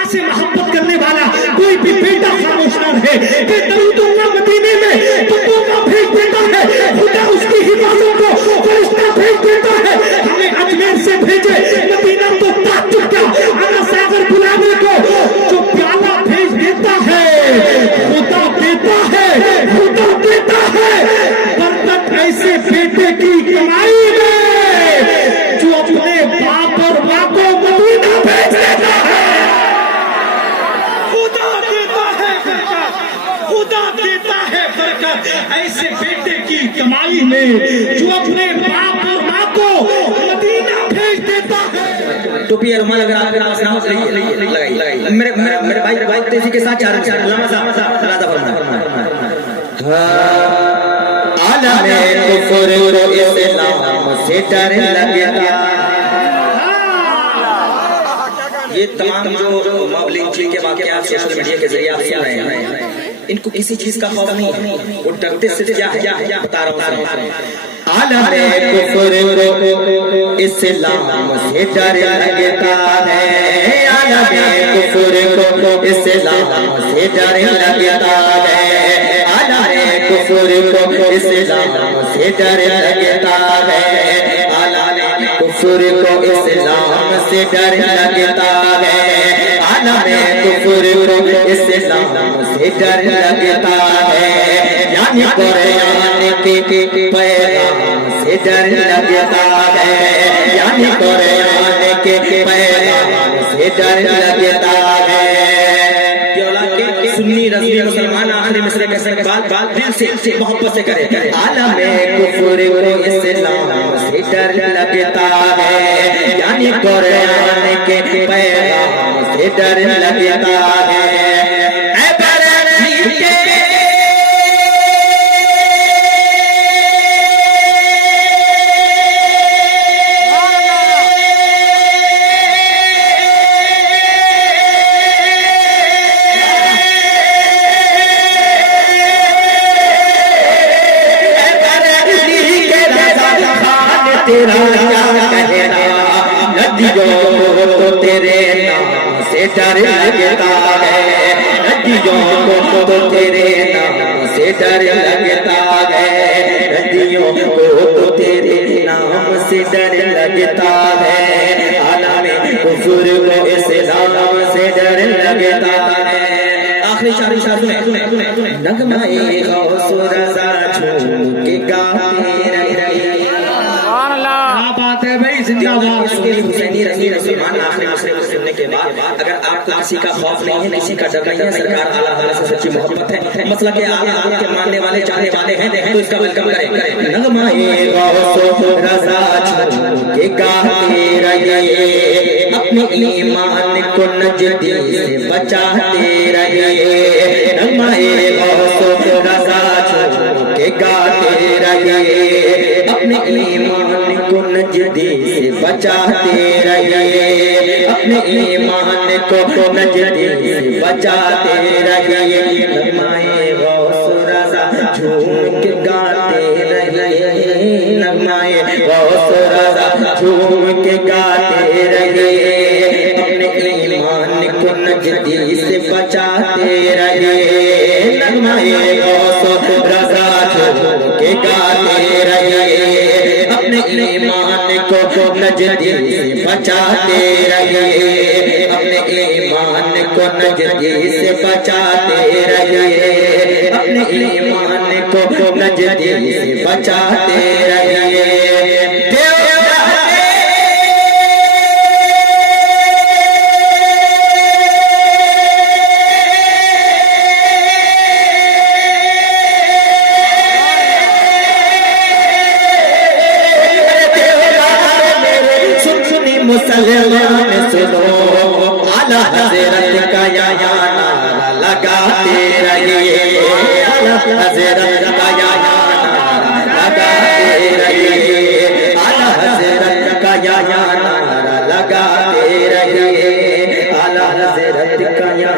माँ से मोहब्बत करने वाला कोई भी बेटा खामोश ना रहे कि दरूदुल्लाह मदीने में पत्तों का भेज देता है, खुदा उसकी हिफाजत को फरिश्ता भेज देता है। हमें अजमेर से भेजे मदीना तो ताजुब क्या, आना सागर बुलाने को जो प्याला भेज देता है, खुदा देता है, खुदा देता है। बरकत ऐसे बेटे की कमाई में जो अपने बाप और माँ को मदीना भेज देता है। खुदा देता है बरकत, खुदा देता है बरकत ऐसे बेटे की कमाई में जो अपने बाप और माँ को मदीना भेज देता है। टोपी और रुमाल अगर आपके पास ना हो लगाइए। मेरे भाई तेजी के साथ चार अल्लामा साहब राधा फरमाए। आलमे कुफर और इस्लाम से डर लगता। ये तमाम जो मॉब लिंचिंग के वाकयात सोशल मीडिया के जरिए आप सुन रहे हैं, इनको किसी चीज का खौफ नहीं है, वो डरते सिर्फ क्या है बता रहा हूँ। आलमे कुफर और इस्लाम से डर लगता है, आलमे कुफर को इस्लाम से डर लगता है, आलमे कुफर को इस्लाम से डर लगता है, आलमे कुफर को इस्लाम से डर लगता है, आलमे कुफर को इस्लाम से डर लगता है, यानी कुरान के पैगाम से डर लगता है, यानी कुरान के पैगाम से डर लगता है। सुन्नी रज़वी मुसलमान आखिरी मिसरे कहने के बाद दिल से मोहब्बत से करे। आलमे कुफर को इस्लाम से डर लगता है, यानी कुरान के पैगाम से डर लगता है। तेरा क्या कहना, नदियों को तेरे नाम से डर लगता है, नदियों को तो तेरे नाम से डर लगता है, नदियों को तो तेरे नाम से डर लगता है, आलमे कुफर को इस्लाम से डर लगता है। आखिरी चार सुने नगमाए गौस रज़ा झूम के गाते रहे। हुसैनी रज़वी मुसलमान आखिरी मिसरे को सुनने के बाद अगर आपको किसी का खौफ नहीं है, किसी का डर नहीं है, सरकार आला हज़रत से सच्ची मोहब्बत है, मसला के आला हज़रत के मानने वाले चाहने वाले हैं, तो इसका वेलकम करें। नगमाए गौस रज़ा झूम के गाते रहे, अपने ईमान को नजदी से बचाते रहे, नगमाए गौस रज़ा झूम के गाते रहे, अपने ईमान को नजदी से बचाते रहे, अपने ईमान को नजदी से बचाते रहे, नगमाए गौस रज़ा झूम के गाते रहे, नगमाए गौस रज़ा झूम के गाते रहे, अपने ईमान को नजदी से बचाते रहे, नगमाए गौस रज़ा झूम के गाते रहे, अपने ईमान को नजदी से बचाते रहे, अपने ईमान को नजदी से बचाते रहे, अपने ईमान को नजदी से बचाते रहे। मुसलमान सुनो, आला हज़रत का या नारा लगाते रहिए, आला हज़रत का या नारा लगाते रहिए, आला हज़रत का या नारा लगाते रहिए, आला हज़रत का या